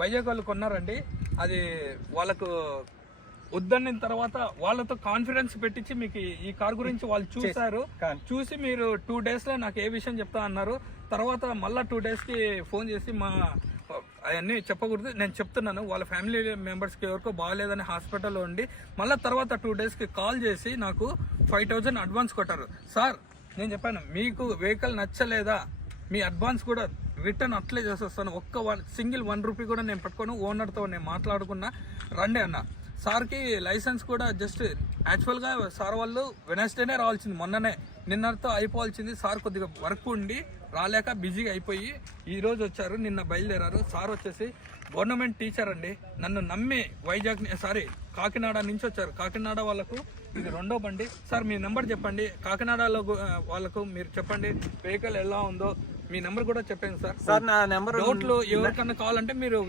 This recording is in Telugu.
వైజాగ్ వాళ్ళు కొన్నారండి. అది వాళ్ళకు వద్దన్న తర్వాత వాళ్ళతో కాన్ఫిడెన్స్ పెట్టించి మీకు ఈ కార్ గురించి వాళ్ళు చూసారు. చూసి మీరు 2 days లో నాకు ఏ విషయం చెప్తా అన్నారు. తర్వాత మళ్ళీ 2 days కి ఫోన్ చేసి అవన్నీ చెప్పకూడదు, నేను చెప్తున్నాను, వాళ్ళ ఫ్యామిలీ మెంబర్స్కి ఎవరికో బాగాలేదని హాస్పిటల్లో ఉండి మళ్ళీ తర్వాత 2 days కి కాల్ చేసి నాకు 5,000 అడ్వాన్స్ కొట్టారు. సార్ నేను చెప్పాను, మీకు వెహికల్ నచ్చలేదా మీ అడ్వాన్స్ కూడా రిటర్న్ అట్లే చేసేస్తాను, సింగిల్ 1 రూపీ కూడా నేను పట్టుకోను, ఓనర్తో నేను మాట్లాడుకున్నా, రండి అన్న. సార్కి లైసెన్స్ కూడా జస్ట్ యాక్చువల్గా సార్ వాళ్ళు వెనస్డేనే రావాల్సింది, మొన్ననే నిన్నతో అయిపోవాల్సింది. సార్ కొద్దిగా వర్క్ ఉండి రాలేక బిజీగా అయిపోయి ఈరోజు వచ్చారు, నిన్న బయలుదేరారు. సార్ వచ్చేసి గవర్నమెంట్ టీచర్ అండి, నన్ను నమ్మి కాకినాడ నుంచి వచ్చారు. కాకినాడ వాళ్ళకు ఇది 2వ బండి. సార్ మీ నెంబర్ చెప్పండి, కాకినాడలో వాళ్ళకు మీరు చెప్పండి వెహికల్ ఎలా ఉందో, మీ నెంబర్ కూడా చెప్పండి సార్. నా నెంబర్ డౌట్లు ఎవరికన్నా కావాలంటే మీరు